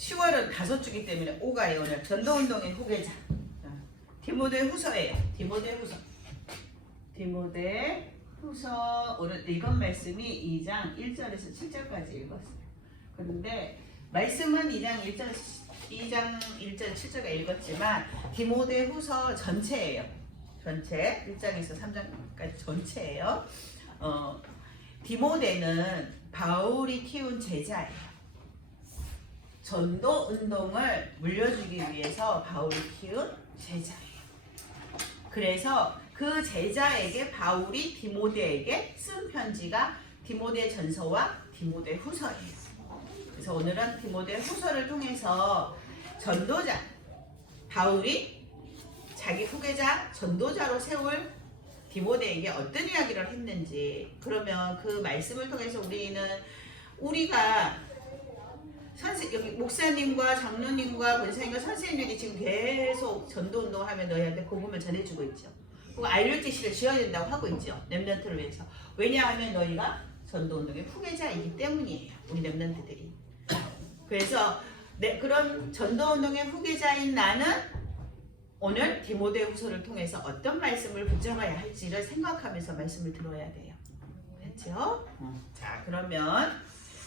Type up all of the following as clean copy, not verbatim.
10월은 5주기 때문에 5가요. 오늘 전도운동의 후계자. 디모데 후서예요. 디모데 후서. 디모데 후서 오늘 읽은 말씀이 2장 1절에서 7절까지 읽었어요. 그런데 말씀은 2장 1절 7절까지 읽었지만 디모데 후서 전체예요. 전체 1장에서 3장까지 전체예요. 디모데는 바울이 키운 제자예요. 전도 운동을 물려주기 위해서 바울이 키운 제자예요. 그래서 그 제자에게 바울이 디모데에게 쓴 편지가 디모데 전서와 디모데 후서예요. 그래서 오늘은 디모데 후서를 통해서 전도자 바울이 자기 후계자 전도자로 세울 디모데에게 어떤 이야기를 했는지, 그러면 그 말씀을 통해서 우리가 여기 목사님과 장로님과 권사님과 선생님들이 지금 계속 전도운동을 하면 너희한테 복음을 전해주고 있죠. 그리고 알릴지시를 지어야 된다고 하고 있죠. 렘넌트를 위해서. 왜냐하면 너희가 전도운동의 후계자이기 때문이에요. 우리 렘넌트들이. 그래서 그런 전도운동의 후계자인 나는 오늘 디모데 후서를 통해서 어떤 말씀을 붙잡아야 할지를 생각하면서 말씀을 들어야 돼요. 그렇죠? 자, 그러면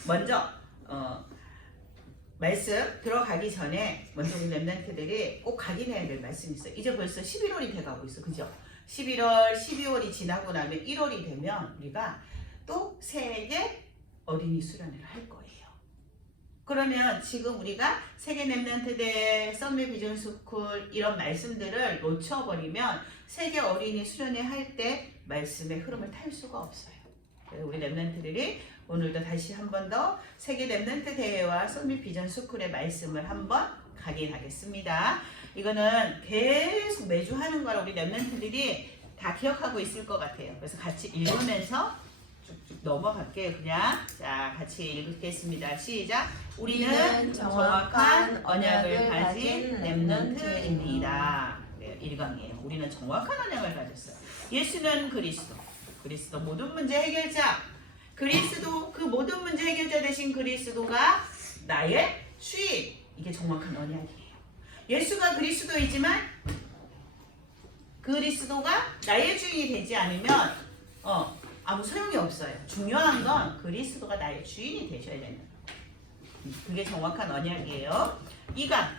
먼저 말씀 들어가기 전에 먼저 우리 렘넌트들이 꼭 각인해야 될 말씀이 있어요. 이제 벌써 11월이 돼가고 있어. 그죠? 11월, 12월이 지나고 나면 1월이 되면 우리가 또 세계 어린이 수련회를 할 거예요. 그러면 지금 우리가 세계 렘넌트대, 썸밋 비전 스쿨 이런 말씀들을 놓쳐버리면 세계 어린이 수련회 할 때 말씀의 흐름을 탈 수가 없어요. 그래서 우리 렘넌트들이 오늘도 다시 한 번 더 세계 렘넌트 대회와 썸밋 비전 스쿨의 말씀을 한번 각인하겠습니다. 이거는 계속 매주 하는 거라 우리 렘넌트들이 다 기억하고 있을 것 같아요. 그래서 같이 읽으면서 쭉쭉 넘어갈게요. 그냥 자, 같이 읽겠습니다. 시작. 우리는 정확한 언약을 가진 렘넌트입니다. 네, 1강이에요. 우리는 정확한 언약을 가졌어요. 예수는 그리스도 모든 문제 해결자. 그리스도, 그 모든 문제 해결자 되신 그리스도가 나의 주인. 이게 정확한 언약이에요. 예수가 그리스도이지만 그리스도가 나의 주인이 되지 않으면 아무 소용이 없어요. 중요한 건 그리스도가 나의 주인이 되셔야 된다. 그게 정확한 언약이에요. 2강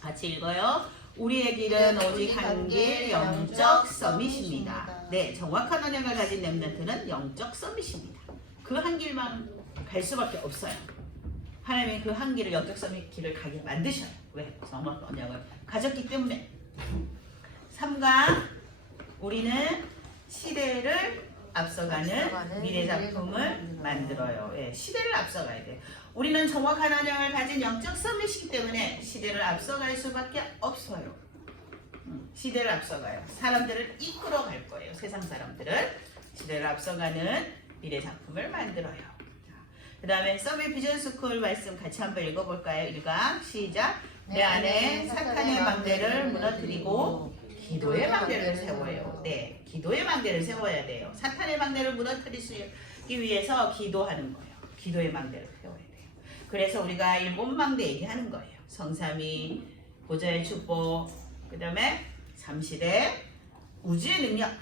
같이 읽어요. 우리의 길은 오직 한 길 영적 서밋입니다. 네, 정확한 언약을 가진 렘넌트는 영적 서밋입니다. 그 한 길만 갈 수밖에 없어요. 하나님이 그 한 길을 영적 서밋 길을 가게 만드셔요. 왜? 정확한 언약을 가졌기 때문에. 3강 우리는 시대를 앞서가는 미래 작품을 만들어요. 예, 시대를 앞서가야 돼요. 우리는 정확한 언약을 가진 영적 서밋이기 때문에 시대를 앞서갈 수밖에 없어요. 시대를 앞서가요. 사람들을 이끌어 갈 거예요. 세상 사람들을 시대를 앞서가는 미래 작품을 만들어요. 그 다음에 썸밋 비전 스쿨 말씀 같이 한번 읽어볼까요? 1강 시작. 내 안에 사탄의 망대를 무너뜨리고 기도의 망대를 세워요. 네, 기도의 망대를 세워야 돼요. 사탄의 망대를 무너뜨리기 위해서 기도하는 거예요. 기도의 망대를 세워야 돼요. 그래서 우리가 7망대 얘기하는 거예요. 성삼위, 보좌의 축복, 그 다음에 삼시대, 우주의 능력,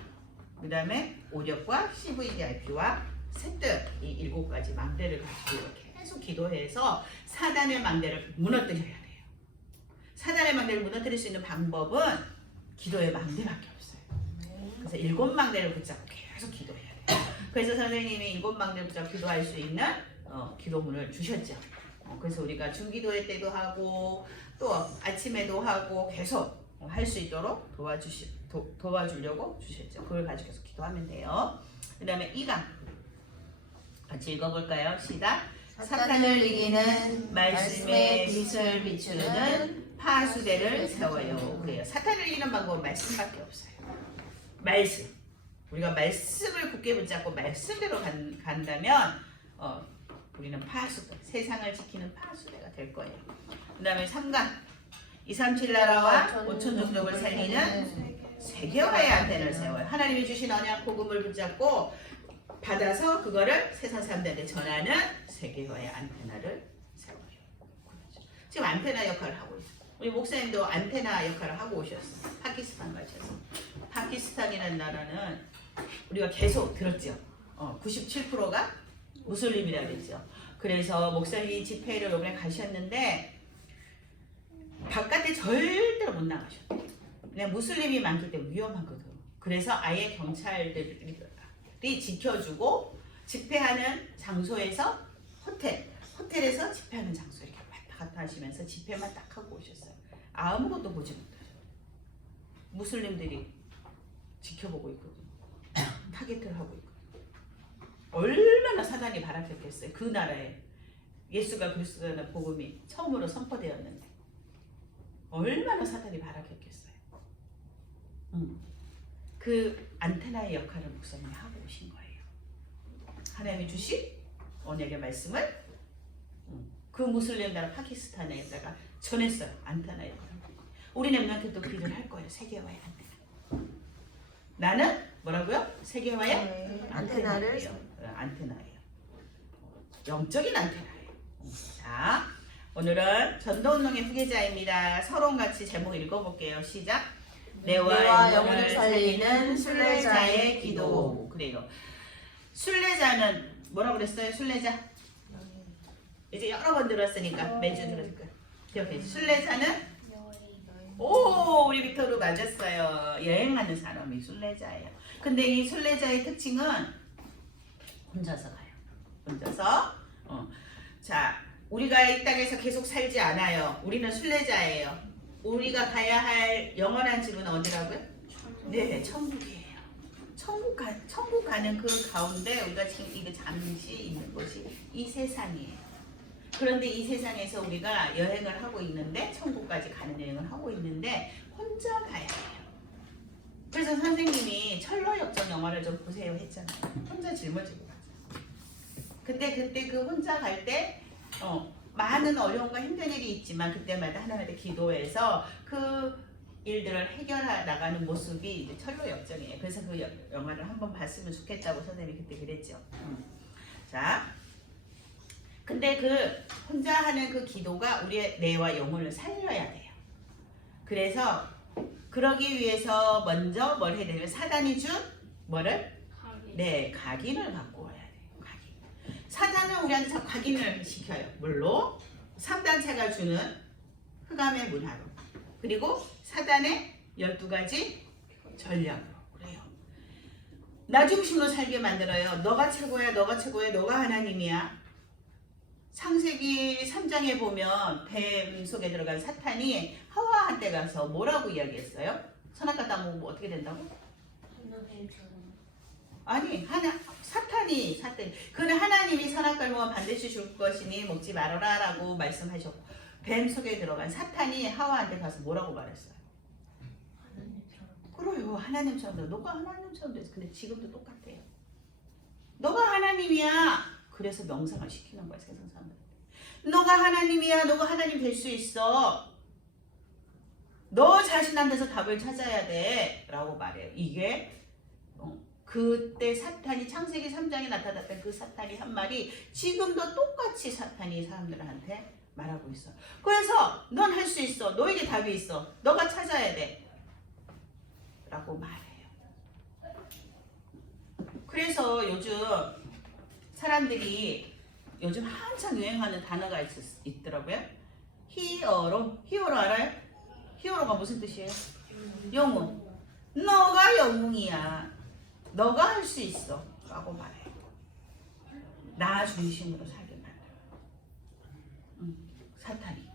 그 다음에 오력과 CVVIP와 셋들, 이 7가지 망대를 가지고 이렇게 계속 기도해서 사단의 망대를 무너뜨려야 돼요. 사단의 망대를 무너뜨릴 수 있는 방법은 기도의 망대밖에 없어요. 그래서 7망대를 붙잡고 계속 기도해야 돼요. 그래서 선생님이 7망대를 붙잡고 기도할 수 있는 기도문을 주셨죠. 그래서 우리가 중기도회 때도 하고 또 아침에도 하고 계속 할 수 있도록 도와주려고 주셨죠. 그걸 가지고 계속 기도하면 돼요. 그 다음에 2강 같이 읽어볼까요? 시작. 사탄을 이기는 말씀의 빛을 비추는 파수대를 세워요. 그래요. 사탄을 이기는 방법은 말씀밖에 없어요. 말씀. 우리가 말씀을 굳게 붙잡고 말씀대로 간다면 우리는 파수대, 세상을 지키는 파수대가 될 거예요. 그 다음에 3강 237 나라와 5천 종족을 살리는 세계화의 안테나를 세워요. 하나님이 주신 언약 복음을 붙잡고 받아서 그거를 세상 사람들한테 전하는 세계화의 안테나를 세워요. 그렇죠. 지금 안테나 역할을 하고 있어. 우리 목사님도 안테나 역할을 하고 오셨어. 파키스탄 가셔서. 파키스탄이라는 나라는 우리가 계속 들었죠. 97%가 무슬림이라 그랬죠. 그래서 목사님 집회를 이번에 가셨는데 바깥에 절대로 못 나가셨대. 그냥 무슬림이 많기 때문에 위험하거든. 그래서 아예 경찰들이 지켜주고 집회하는 장소에서 호텔에서 집회하는 장소 이렇게 왔다 갔다 하시면서 집회만 딱 하고 오셨어요. 아무것도 보지 못하죠. 무슬림들이 지켜보고 있거든. 타겟을 하고 있거든. 얼마나 사단이 발악했겠어요. 그 나라에 예수가 그리스도라는 복음이 처음으로 선포되었는데 얼마나 사단이 발악했겠어요. 그 안테나의 역할을 목사님이 하고 오신 거예요. 하나님이 주신 언약의 말씀을 그 무슬림 나라 파키스탄에다가 전했어요. 안테나 역할을. 우리 렘넌트도 그 일을 할 거예요. 세계화의 안테나. 나는 뭐라고요? 세계화의 안테나예요. 영적인 안테나예요. 자, 오늘은 전도운동의 후계자입니다. 서론같이 제목 읽어볼게요. 시작. 내와 영혼을 살리는 순례자의 기도. 그래요. 순례자는 뭐라고 그랬어요? 순례자. 이제 여러 번 들었으니까 매주 들었을 거예요. 기억해. 순례자는 우리 빅토르 맞았어요. 여행하는 사람이 순례자예요. 근데 이 순례자의 특징은 혼자서 가요. 혼자서. 자, 우리가 이 땅에서 계속 살지 않아요. 우리는 순례자예요. 우리가 가야 할 영원한 집은 어디라고요? 네, 천국이에요. 천국 가는 그 가운데 우리가 지금 이거 잠시 있는 곳이 이 세상이에요. 그런데 이 세상에서 우리가 여행을 하고 있는데 천국까지 가는 여행을 하고 있는데 혼자 가야 해요. 그래서 선생님이 철로역정 영화를 좀 보세요 했잖아요. 혼자 짊어지고 가죠. 근데 그때 그 혼자 갈 때 많은 어려움과 힘든 일이 있지만 그때마다 하나님한테 기도해서 그 일들을 해결해 나가는 모습이 이제 철로역정이에요. 그래서 그 영화를 한번 봤으면 좋겠다고 선생님이 그때 그랬죠. 자, 근데 그 혼자 하는 그 기도가 우리의 뇌와 영혼을 살려야 돼요. 그래서 그러기 위해서 먼저 뭘 해야 되냐면 사단이 준 뭐를? 네, 각인을 갖고 와야 돼요. 각인. 사단은 우리한테 각인을 시켜요. 뭘로? 3단체가 주는 흑암의 문화로. 그리고 사단의 12가지 전략으로. 그래요. 나 중심으로 살게 만들어요. 너가 최고야, 너가 최고야, 너가 하나님이야. 창세기 3장에 보면 뱀 속에 들어간 사탄이 하와한테 가서 뭐라고 이야기했어요? 선악과 따먹으면 어떻게 된다고? 아니, 사탄이 그는 하나님이 선악과를 먹으면 반드시 죽을 것이니 먹지 말아라 라고 말씀하셨고 뱀 속에 들어간 사탄이 하와한테 가서 뭐라고 말했어요? 그래요. 하나님처럼 돼. 너가 하나님처럼 됐어. 근데 지금도 똑같아요. 너가 하나님이야. 그래서 명상을 시키는 거야, 세상 사람들. 너가 하나님이야. 너가 하나님 될 수 있어. 너 자신한테서 답을 찾아야 돼. 라고 말해요. 이게 그때 사탄이 창세기 3장에 나타났던 그 사탄이 한 말이 지금도 똑같이 사탄이 사람들한테 말하고 있어. 그래서 넌 할 수 있어. 너에게 답이 있어. 너가 찾아야 돼. 라고 말해요. 그래서 요즘 사람들이 요즘 한창 유행하는 단어가 있더라고요. 히어로 알아요? 히어로가 무슨 뜻이에요? 영웅. 너가 영웅이야. 너가 할 수 있어. 라고 말해요. 나 중심으로 살게 만들어. 사탄이.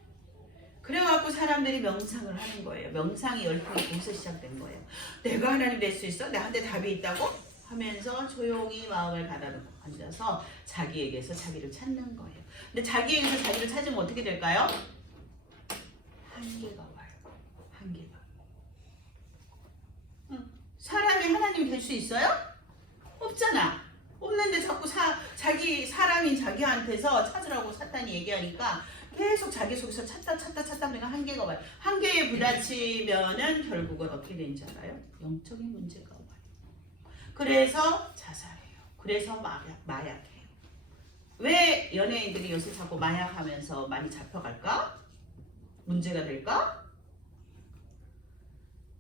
그래갖고 사람들이 명상을 하는 거예요. 명상이 열풍이 거기서 시작된 거예요. 내가 하나님 될 수 있어? 내한테 답이 있다고? 하면서 조용히 마음을 가다듬고 앉아서 자기에게서 자기를 찾는 거예요. 근데 자기에게서 자기를 찾으면 어떻게 될까요? 한계가 와요. 한계가. 사람이 하나님이 될 수 있어요? 없잖아. 없는데 자꾸 자기 자기한테서 찾으라고 사탄이 얘기하니까 계속 자기 속에서 찾다 보니까 한계가 와요. 한계에 부딪히면은 결국은 어떻게 되는지 알아요? 영적인 문제가 와요. 그래서 자살해요. 그래서 마약해요. 왜 연예인들이 요새 자꾸 마약하면서 많이 잡혀갈까? 문제가 될까?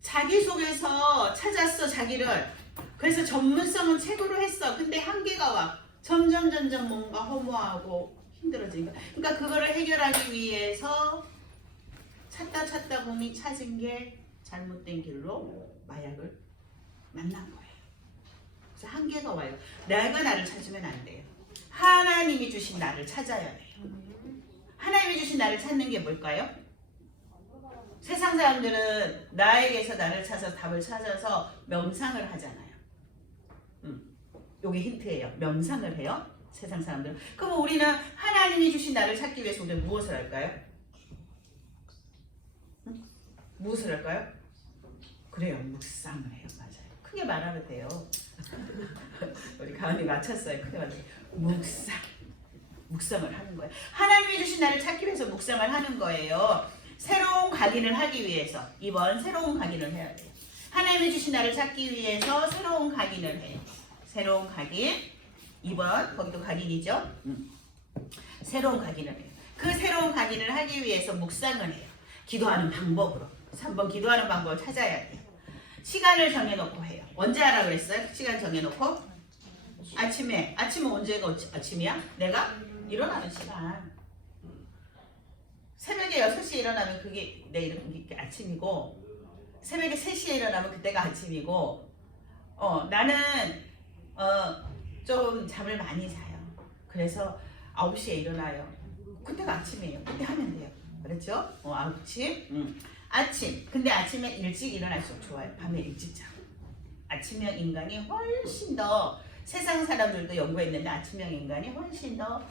자기 속에서 찾았어, 자기를. 그래서 전문성은 최고로 했어. 근데 한계가 와. 점점 뭔가 허무하고 힘들어지니까. 그러니까 그거를 해결하기 위해서 찾다 보니 찾은 게 잘못된 길로 마약을 만난 거예요. 그래서 한계가 와요. 내가 나를 찾으면 안 돼요. 하나님이 주신 나를 찾아야 돼요. 하나님이 주신 나를 찾는 게 뭘까요? 세상 사람들은 나에게서 나를 찾아서 답을 찾아서 명상을 하잖아요. 요게 힌트예요. 명상을 해요. 세상 사람들은. 그럼 우리는 하나님이 주신 나를 찾기 위해서 우리는 무엇을 할까요? 무엇을 할까요? 그래요. 묵상을 해요. 맞아요. 크게 말하면 돼요. 우리 가은이 맞췄어요. 크게 말하면 묵상을 하는 거예요. 하나님이 주신 나를 찾기 위해서 묵상을 하는 거예요. 새로운 각인을 하기 위해서. 이번 새로운 각인을 해야 돼요. 하나님이 주신 나를 찾기 위해서 새로운 각인을 해요. 새로운 각인. 2번 거기도 각인이죠. 새로운 각인을 해요. 그 새로운 각인을 하기 위해서 묵상을 해요. 기도하는 방법으로. 3번 기도하는 방법을 찾아야 돼요. 시간을 정해놓고 해요. 언제 하라 그랬어요? 시간 정해놓고? 아침에 언제가 아침이야? 내가 일어나는 시간. 새벽에 6시에 일어나면 그게 내 이렇게 아침이고, 새벽에 3시에 일어나면 그때가 아침이고, 나는 좀 잠을 많이 자요. 그래서 9시에 일어나요. 그때가 아침이에요. 그때 하면 돼요. 그렇죠? 아침. 근데 아침에 일찍 일어날수록 좋아요. 밤에 일찍 자고. 아침형 인간이 훨씬 더, 세상 사람들도 연구했는데 아침형 인간이 훨씬 더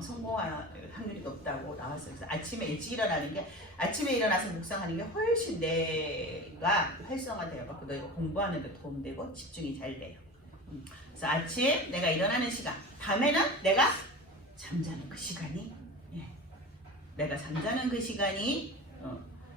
성공할 확률이 높다고 나왔어요. 그래서 아침에 일찍 일어나는 게, 아침에 일어나서 묵상하는 게 훨씬 내가 활성화되어갖고 너희가 공부하는 데 도움되고 집중이 잘 돼요. 그래서 아침 내가 일어나는 시간, 밤에는 내가 잠자는 그 시간이, 내가 잠자는 그 시간이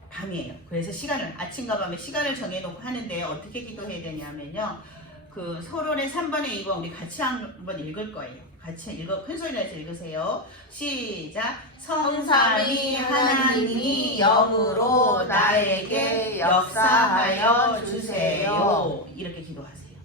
밤이에요. 그래서 시간을, 아침과 밤에 시간을 정해놓고 하는데 어떻게 기도해야 되냐면요. 그 서론의 3번에 2번 우리 같이 한번 읽을 거예요. 같이 큰 소리로 해서 읽으세요. 시작. 성삼위 하나님이 영으로 나에게 역사하여 주세요. 이렇게 기도하세요.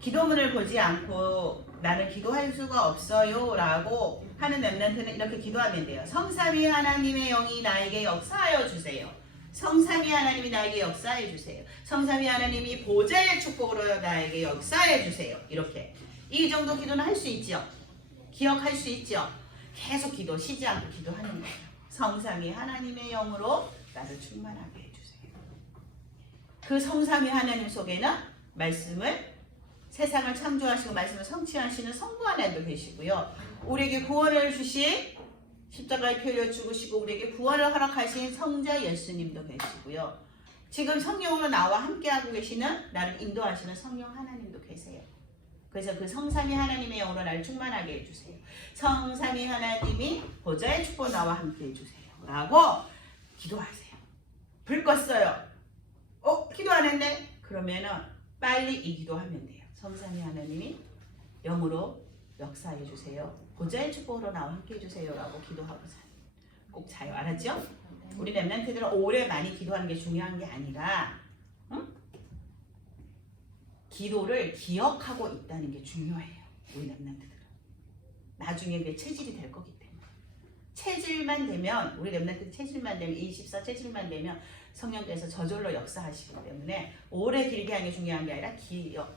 기도문을 보지 않고 나는 기도할 수가 없어요 라고 하는 랩런트는 이렇게 기도하면 돼요. 성삼위 하나님의 영이 나에게 역사하여 주세요. 성삼위 하나님이 나에게 역사해 주세요. 성삼위 하나님이 보좌의 축복으로 나에게 역사해 주세요. 이렇게 이 정도 기도는 할 수 있죠. 기억할 수 있죠. 계속 기도, 쉬지 않고 기도하는 거예요. 성삼위 하나님의 영으로 나를 충만하게 해주세요. 그 성삼위 하나님 속에는 말씀을, 세상을 창조하시고 말씀을 성취하시는 성부 하나님도 계시고요. 우리에게 구원을 주신, 십자가의 피를 죽으시고 우리에게 구원을 허락하신 성자 예수님도 계시고요. 지금 성령으로 나와 함께하고 계시는, 나를 인도하시는 성령 하나님도 계세요. 그래서 그 성삼위 하나님의 영으로 나를 충만하게 해주세요. 성삼위 하나님이 보좌의 축복 나와 함께 해주세요 라고 기도하세요. 불 껐어요. 기도 안 했네? 그러면은 빨리 이 기도하면 돼요. 성삼위 하나님이 영으로 역사해 주세요. 보좌의 축복으로 나와 함께 해주세요 라고 기도하고 꼭 자요. 알았죠? 우리 랩런트들은 오래 많이 기도하는 게 중요한 게 아니라 기도를 기억하고 있다는 게 중요해요. 우리 랩런트들은 나중에 그게 체질이 될 거기 때문에. 체질만 되면, 우리 랩런트 체질만 되면, 24 체질만 되면 성령께서 저절로 역사하시기 때문에 오래 길게 하는 게 중요한 게 아니라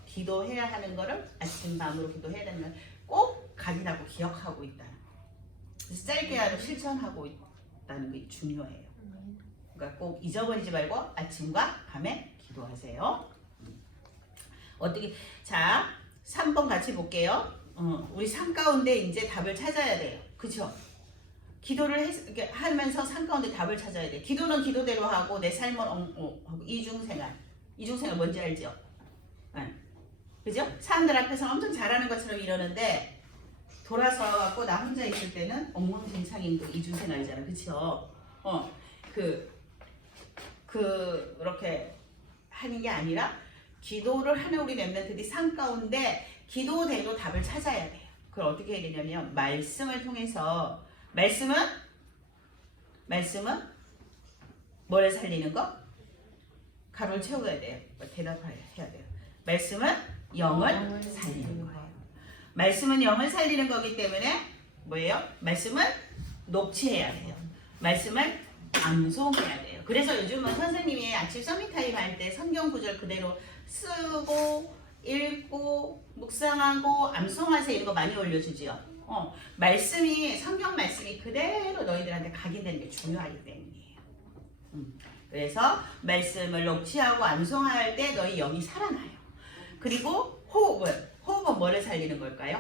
기도해야 하는 거를 아침 밤으로 기도해야 되는 걸 꼭 각인하고 기억하고 있다는 거. 그래서 짧게라도 실천하고 있다는 게 중요해요. 그러니까 꼭 잊어버리지 말고 아침과 밤에 기도하세요. 어떻게, 자 3번 같이 볼게요. 우리 삶 가운데 이제 답을 찾아야 돼요. 그쵸? 기도를 하면서 삶 가운데 답을 찾아야 돼. 기도는 기도대로 하고 내 삶은 이중생활. 이중생활 뭔지 알죠? 그죠? 사람들 앞에서 엄청 잘하는 것처럼 이러는데 돌아서 갖고 나 혼자 있을 때는 엉망진창인 그 이중생활이잖아. 그쵸? 그렇게 하는 게 아니라 기도를 하는 우리 랩런트들이 삶 가운데 기도대로 답을 찾아야 돼요. 그걸 어떻게 해야 되냐면 말씀을 통해서, 말씀은 말씀은 뭐를 살리는 거? 가로를 채워야 돼요. 대답해야 돼요. 말씀은 영을 살리는 거예요. 말씀은 영을 살리는 거기 때문에 뭐예요? 말씀은 녹취해야 돼요. 말씀을 암송해야 돼요. 그래서 요즘은 선생님이 아침 서밋타임 할 때 성경 구절 그대로 쓰고 읽고 묵상하고 암송하세요 이런 거 많이 올려주지요. 말씀이 성경 말씀이 그대로 너희들한테 각인되는 게 중요하기 때문이에요. 그래서 말씀을 녹취하고 암송할 때 너희 영이 살아나요. 그리고 호흡은 뭐를 살리는 걸까요?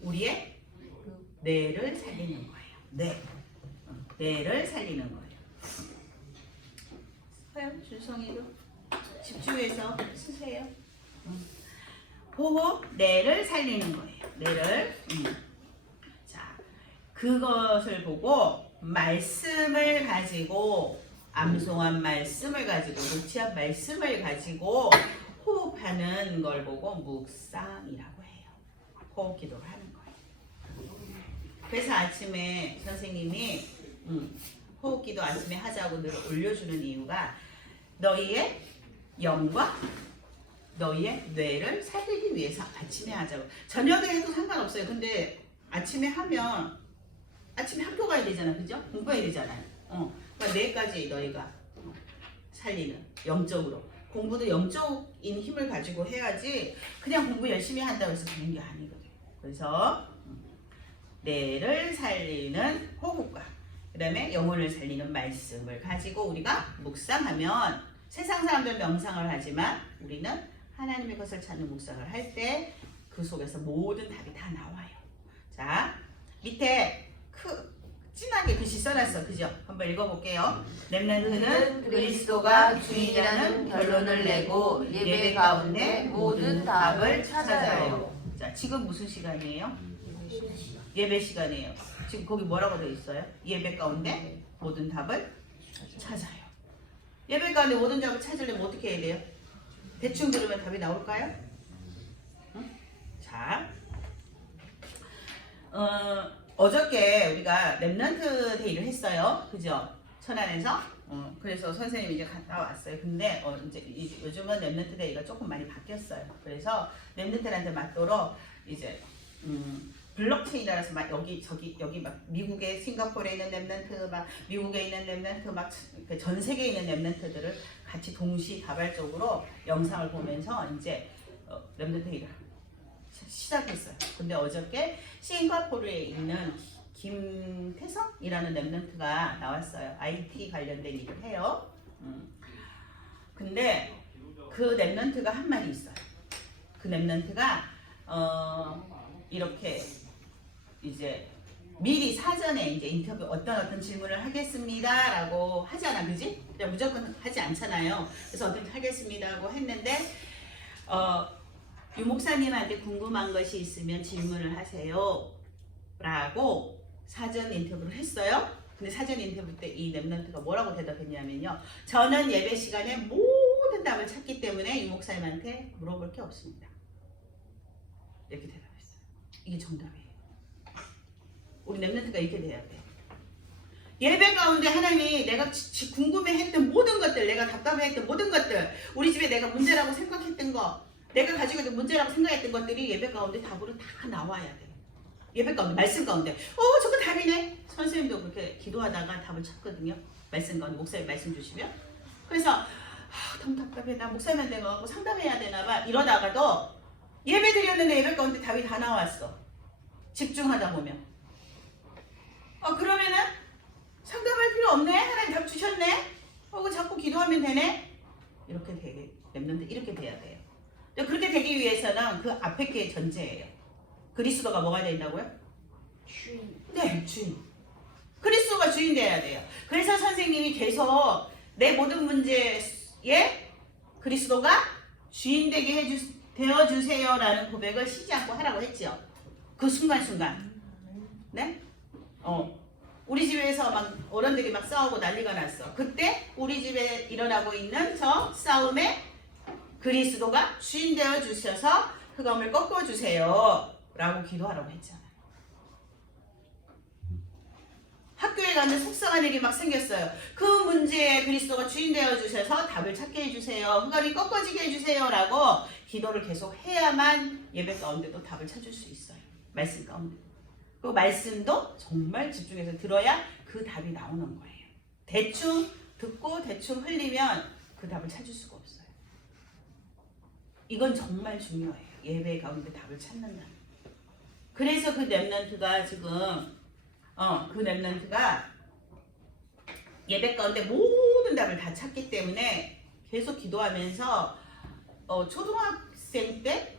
우리의 뇌를 살리는 거예요. 뇌를 살리는 거예요. 서요, 준성이도 집중해서 쓰세요. 호흡, 뇌를 살리는 거예요. 뇌를. 자, 그것을 보고 말씀을 가지고 암송한 말씀을 가지고 녹취한 말씀을 가지고 호흡하는 걸 보고 묵상이라고 해요. 호흡 기도를 하는 거예요. 그래서 아침에 선생님이 호흡 기도 아침에 하자고 늘 올려주는 이유가 너희의 영과 너희의 뇌를 살리기 위해서 아침에 하자고. 저녁에 해도 상관없어요. 근데 아침에 하면 아침에 학교 가야 되잖아. 그죠? 공부해야 되잖아요. 그러니까 뇌까지 너희가 살리는 영적으로. 공부도 영적인 힘을 가지고 해야지 그냥 공부 열심히 한다고 해서 되는 게 아니거든요. 그래서 뇌를 살리는 호흡과 그 다음에 영혼을 살리는 말씀을 가지고 우리가 묵상하면 세상 사람들 명상을 하지만 우리는 하나님의 것을 찾는 묵상을 할 때 그 속에서 모든 답이 다 나와요. 자, 밑에 진하게 글씨 써놨어. 그죠? 한번 읽어볼게요. 렘넌트는 그리스도가 주인이라는 결론을 내고 예배 가운데 모든 답을 찾아요. 자, 지금 무슨 시간이에요? 예배 시간이에요. 지금 거기 뭐라고 되어 있어요? 예배 가운데 모든 답을 찾아요. 예배 가운데 모든 답을 찾으려면 어떻게 해야 돼요? 대충 들으면 답이 나올까요? 응? 자, 어저께 우리가 렘넌트 데이를 했어요. 그죠? 천안에서. 그래서 선생님이 이제 갔다 왔어요. 근데 이제 요즘은 렘넌트 데이가 조금 많이 바뀌었어요. 그래서 렘넌트한테 맞도록 이제 블록체인이라서 막 여기 막 미국에 싱가포르에 있는 렘넌트 막 미국에 있는 렘넌트 막 전 세계에 있는 렘넌트들을 같이 동시다발적으로 영상을 보면서 이제 렘넌트 데이를 시작했어요. 근데 어저께 싱가포르에 있는 김태성이라는 렘넌트가 나왔어요. IT 관련된 일을 해요. 근데 그 렘넌트가 한 말이 있어요. 그 렘넌트가 이렇게 이제 미리 사전에 이제 인터뷰 어떤 질문을 하겠습니다라고 하잖아, 그지? 그냥 무조건 하지 않잖아요. 그래서 어떤 하겠습니다라고 했는데 유 목사님한테 궁금한 것이 있으면 질문을 하세요 라고 사전 인터뷰를 했어요. 근데 사전 인터뷰 때 이 렘넌트가 뭐라고 대답했냐면요, 저는 예배 시간에 모든 답을 찾기 때문에 유 목사님한테 물어볼 게 없습니다. 이렇게 대답했어요. 이게 정답이에요. 우리 렘넌트가 이렇게 돼야 돼. 예배 가운데 하나님이 내가 궁금해했던 모든 것들, 내가 답답해했던 모든 것들, 우리 집에 내가 문제라고 생각했던 거, 내가 가지고 있는 문제라고 생각했던 것들이 예배 가운데 답으로 다 나와야 돼. 예배 가운데, 말씀 가운데. 저거 답이네. 선생님도 그렇게 기도하다가 답을 찾거든요. 말씀 가운데 목사님 말씀 주시면. 그래서 너무 답답해. 나 목사님한테 가고 상담해야 되나 봐. 이러다가도 예배 드렸는데 예배 가운데 답이 다 나왔어. 집중하다 보면. 그러면은 상담할 필요 없네. 하나님 답 주셨네. 자꾸 기도하면 되네. 이렇게 되게 렘넌트 이렇게 돼야 돼요. 그렇게 되기 위해서는 그 앞에 게 전제예요. 그리스도가 뭐가 된다고요? 주인. 네, 주인. 그리스도가 주인 돼야 돼요. 그래서 선생님이 계속 내 모든 문제에 그리스도가 주인 되게 되어주세요라는 고백을 쉬지 않고 하라고 했죠. 그 순간순간. 네? 우리 집에서 막 어른들이 막 싸우고 난리가 났어. 그때 우리 집에 일어나고 있는 저 싸움에 그리스도가 주인 되어 주셔서 흑암을 꺾어 주세요 라고 기도하라고 했잖아요. 학교에 문제에 가는 속상한 일이 막 생겼어요. 그 문제에 그리스도가 주인 되어 주셔서 답을 찾게 해주세요. 흑암이 꺾어지게 해주세요라고 기도를 계속 해야만 예배 가운데도 답을 찾을 수 있어요. 말씀 가운데. 그 말씀도 정말 집중해서 들어야 그 답이 나오는 거예요. 대충 듣고 대충 흘리면 그 답을 찾을 수가 없어요. 이건 정말 중요해요. 예배 가운데 답을 찾는다. 그래서 그 렘넌트가 지금 그 렘넌트가 예배 가운데 모든 답을 다 찾기 때문에 계속 기도하면서 초등학생 때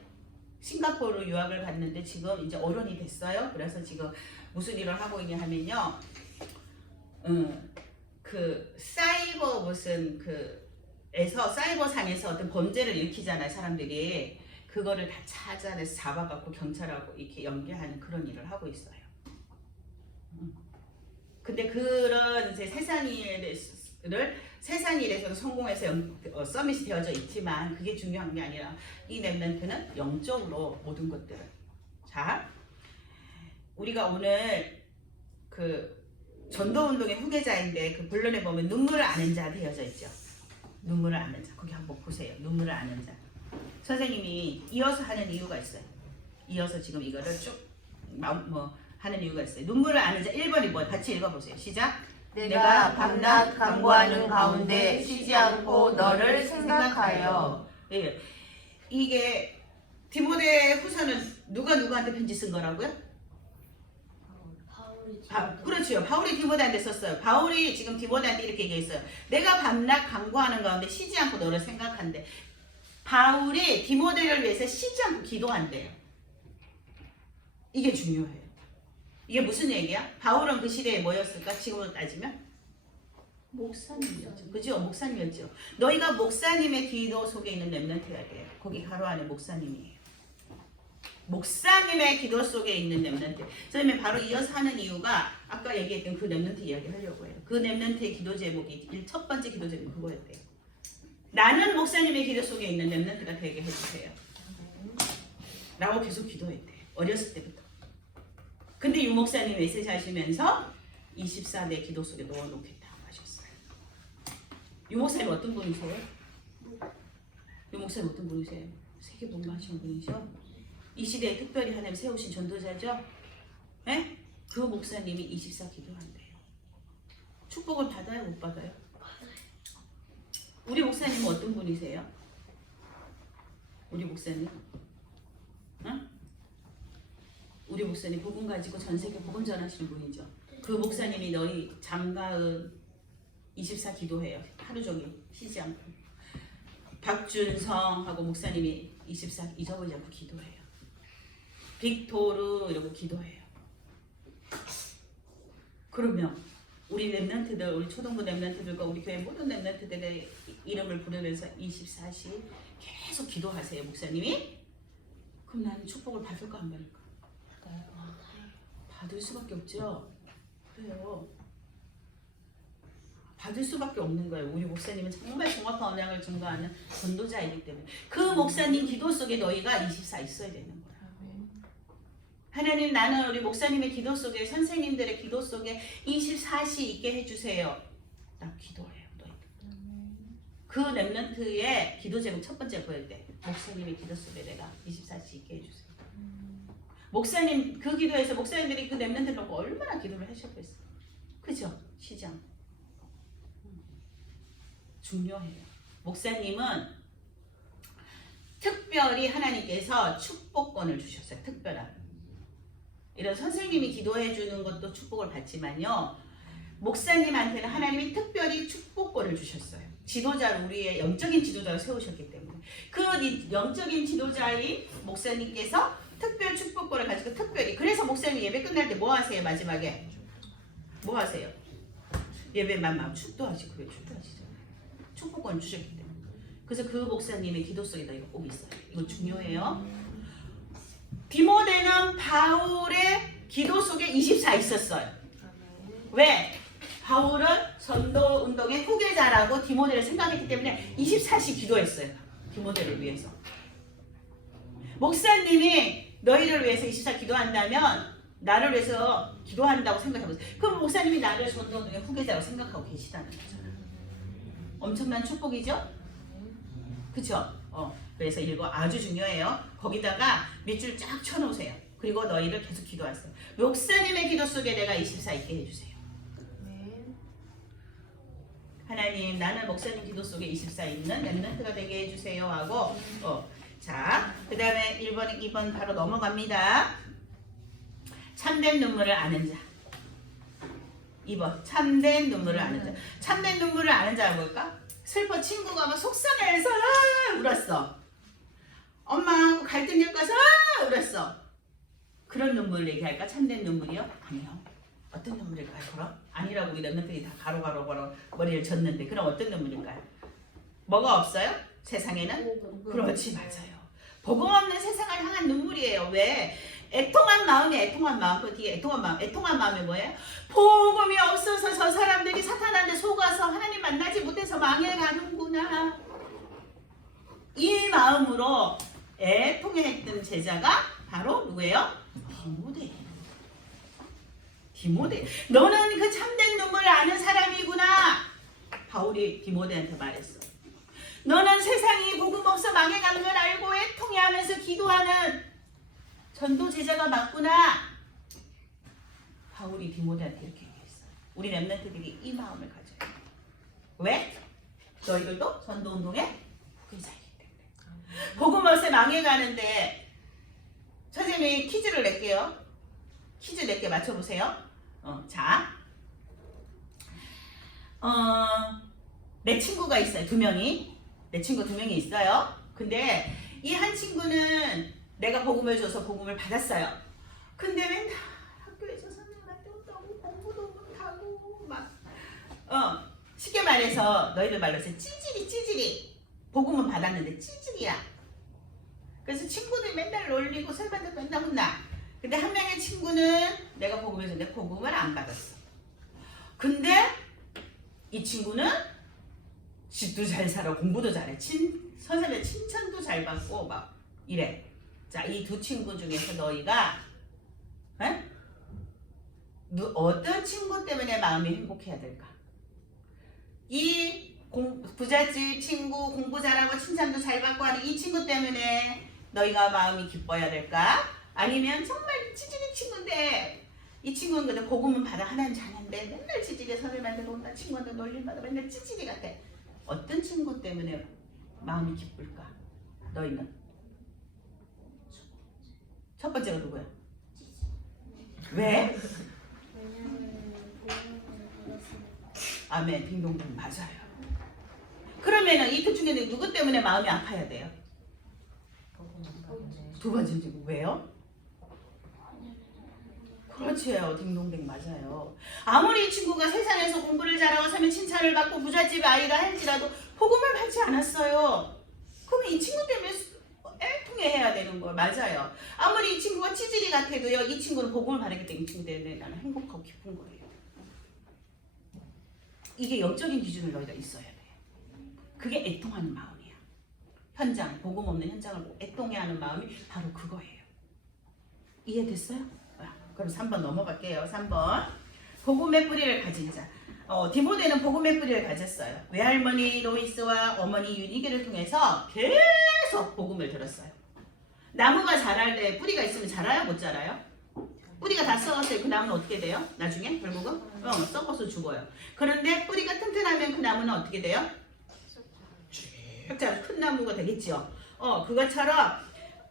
싱가포르 유학을 갔는데 지금 이제 어른이 됐어요. 그래서 지금 무슨 일을 하고 있냐 하면요. 그 사이버 무슨 에서 사이버상에서 어떤 범죄를 일으키잖아요. 사람들이 그거를 다 찾아내서 잡아갖고 경찰하고 이렇게 연계하는 그런 일을 하고 있어요. 근데 그런 이제 세상 일에서는 성공해서 서밋이 되어져 있지만 그게 중요한 게 아니라 이 렘넌트는 영적으로 모든 것들을. 자, 우리가 오늘 그 전도운동의 후계자인데 그 본론에 보면 눈물을 아는 자 되어져 있죠. 눈물을 아는 자. 거기 한번 보세요. 눈물을 아는 자. 선생님이 이어서 하는 이유가 있어요. 이어서 지금 이거를 쭉 하는 이유가 있어요. 눈물을 아는 자 1번이 뭐예요? 같이 읽어보세요. 시작. 내가 밤낮 간구하는 가운데 쉬지 않고 너를 생각하여. 예. 이게 디모데 후서는 누구한테 편지 쓴 거라고요? 그렇죠. 바울이 디모데한테 썼어요. 바울이 지금 디모데한테 이렇게 얘기했어요. 내가 밤낮 간구하는 가운데 쉬지 않고 너를 생각한대. 바울이 디모데를 위해서 쉬지 않고 기도한대요. 이게 중요해요. 이게 무슨 얘기야? 바울은 그 시대에 뭐였을까? 지금으로 따지면 목사님이었죠. 그죠? 목사님이었죠. 너희가 목사님의 기도 속에 있는 렘넌트여야 돼요. 거기 가로 안에 목사님이에요. 목사님의 기도 속에 있는 렘넌트. 선생님이 바로 이어서 하는 이유가 아까 얘기했던 그 렘넌트 이야기 하려고 해요. 그 렘넌트의 기도 제목이 첫 번째 기도 제목이 그거였대요. 나는 목사님의 기도 속에 있는 렘넌트가 되게 해주세요. 라고 계속 기도했대요. 어렸을 때부터. 근데 유 목사님 메시지 하시면서 24대 기도 속에 넣어놓겠다고 하셨어요. 유 목사님 어떤 분이세요? 유 목사님 어떤 분이세요? 세계 복음하시는 분이죠? 이 시대에 특별히 하나님 세우신 전도자죠? 네? 그 목사님이 24 기도한대요. 축복을 받아요? 못 받아요? 우리 목사님은 어떤 분이세요? 우리 목사님? 응? 우리 목사님 복음 가지고 전 세계 복음 전하시는 분이죠. 그 목사님이 너희 장가은 24 기도해요. 하루 종일 쉬지 않고. 박준성하고 목사님이 24 잊어버리지 않고 기도해요. 빅토르 이러고 기도해요. 그러면 우리 렘넌트들, 우리 초등부 렘넌트들과 우리 교회 모든 렘넌트들의 이름을 부르면서 24시 계속 기도하세요. 목사님이. 그럼 나는 축복을 받을까 안 받을까? 받을 수밖에 없죠. 그래요. 받을 수밖에 없는 거예요. 우리 목사님은 정말 정확한 언약을 증거하는 전도자이기 때문에 그 목사님 기도 속에 너희가 24 있어야 되는 거예요. 하나님, 나는 우리 목사님의 기도 속에, 선생님들의 기도 속에 24시 있게 해주세요. 나 기도해요. 너희들. 그 렘넌트의 기도 제목 첫 번째 보일 때 목사님의 기도 속에 내가 24시 있게 해주세요. 목사님 그 기도에서 목사님들이 그 렘넌트를 놓고 얼마나 기도를 하셨겠어요. 그죠? 쉬지 않고. 중요해요. 목사님은 특별히 하나님께서 축복권을 주셨어요. 특별한. 이런 선생님이 기도해 주는 것도 축복을 받지만요. 목사님한테는 하나님이 특별히 축복권을 주셨어요. 지도자를 우리의 영적인 지도자를 세우셨기 때문에 그 영적인 지도자인 목사님께서 특별 축복권을 가지고 특별히 그래서 목사님이 예배 끝날 때 뭐 하세요? 마지막에 뭐 하세요? 예배만 마음 축도하시고 그래 축도하시잖아요. 축복권을 주셨기 때문에 그래서 그 목사님의 기도 속에다 이거 꼭 있어요. 이거 중요해요. 디모데는 바울의 기도 속에 24 있었어요. 왜? 바울은 전도 운동의 후계자라고 디모데를 생각했기 때문에 24시 기도했어요. 디모데를 위해서. 목사님이 너희를 위해서 24 기도한다면 나를 위해서 기도한다고 생각해보세요. 그럼 목사님이 나를 전도운동의 후계자라고 생각하고 계시다는 거잖아요. 엄청난 축복이죠? 그쵸? 그래서 이거 아주 중요해요. 거기다가 밑줄 쫙 쳐놓으세요. 그리고 너희를 계속 기도하세요. 목사님의 기도 속에 내가 24 있게 해주세요. 하나님, 나는 목사님 기도 속에 24 있는 렘넌트가 되게 해주세요 하고 자, 그 다음에 1번, 2번 바로 넘어갑니다. 참된 눈물을 아는 자. 2번, 참된 눈물을 아는 자. 참된 눈물을 아는 자가 뭘까? 슬퍼 친구가 막 속상해서 울었어. 엄마하고 갈등 겪어서 울었어. 그런 눈물 얘기할까? 참된 눈물이요? 아니요. 어떤 눈물일까요? 그럼? 아니라고 우리 렘넌트들이 다 가로가로 머리를 젓는데 그럼 어떤 눈물일까요? 뭐가 없어요? 세상에는? 그렇지, 맞아요. 복음 없는 세상을 향한 눈물이에요. 왜? 애통한 마음이 애통한 마음. 그 뒤에 애통한 마음이 뭐예요? 복음이 없어서 저 사람들이 사탄한테 속아서 하나님 만나지 못해서 망해가는구나. 이 마음으로 애통했던 제자가 바로 누구예요? 디모데. 너는 그 참된 눈물을 아는 사람이구나. 바울이 디모데한테 말했어. 너는 세상이 복음 없어 망해가는 걸 알고 애통해하면서 기도하는 전도 제자가 맞구나. 바울이 디모데한테 이렇게 얘기했어. 우리 렘넌트들이 이 마음을 가져요. 왜? 너희들도 전도운동의 후계자이기 때문에. 복음 없어 망해가는데 선생님이 퀴즈를 낼게요. 퀴즈 낼게 맞춰보세요. 자, 내 친구가 있어요. 2명이. 내 친구 2명이 있어요. 근데 이 한 친구는 내가 복음을 줘서 복음을 받았어요. 근데 맨날 학교에서 선생님한테 혼나고 공부도 못하고 막 쉽게 말해서 너희들 말로 해서 찌질이 복음은 받았는데 찌질이야. 그래서 친구들 맨날 놀리고 설반도 맨날 혼나. 근데 한 명의 친구는 내가 복음을 줬는데 복음을 안 받았어. 근데 이 친구는 집도 잘 살아, 공부도 잘해, 선생님의 칭찬도 잘 받고 막 이래. 자, 이 두 친구 중에서 너희가 어떤 친구 때문에 마음이 행복해야 될까? 이 부잣집 친구, 공부 잘하고 칭찬도 잘 받고 하는 이 친구 때문에 너희가 마음이 기뻐야 될까? 아니면 정말 찌질이 친구인데 이 친구는 근데 복음은 받아 하나님 자녀인데 맨날 찌질이 선생님한테 혼나 친구한테 놀림받아 맨날 찌질이 같아. 어떤 친구 때문에 마음이 기쁠까? 너희는? 첫 번째가 누구야? 왜? 아멘. 빙동댕 맞아요. 그러면은 이 둘 중에 누구 때문에 마음이 아파야 돼요? 두 번째 친구. 왜요? 그렇지요. 딩동댕 맞아요. 아무리 이 친구가 세상에서 공부를 잘하고 사면 칭찬을 받고 부잣집 아이라 할지라도 복음을 받지 않았어요. 그러면 이 친구 때문에 애통해야 되는 거예요. 맞아요. 아무리 이 친구가 치질이 같아도요. 이 친구는 복음을 받았기 때문에 이 친구 때문에 나는 행복하고 기쁜 거예요. 이게 영적인 기준을 너희가 있어야 돼. 그게 애통하는 마음이야. 현장, 복음 없는 현장을 보고 애통해하는 마음이 바로 그거예요. 이해됐어요? 그럼 3번 넘어갈게요. 3번. 복음의 뿌리를 가진 자. 디모데는 복음의 뿌리를 가졌어요. 외할머니 로이스와 어머니 유니게를 통해서 계속 복음을 들었어요. 나무가 자랄 때 뿌리가 있으면 자라요? 못 자라요? 뿌리가 다 썩었어요. 그 나무는 어떻게 돼요? 나중에 결국은? 썩어서 죽어요. 그런데 뿌리가 튼튼하면 그 나무는 어떻게 돼요? 쭉 자라 큰 나무가 되겠죠. 그것처럼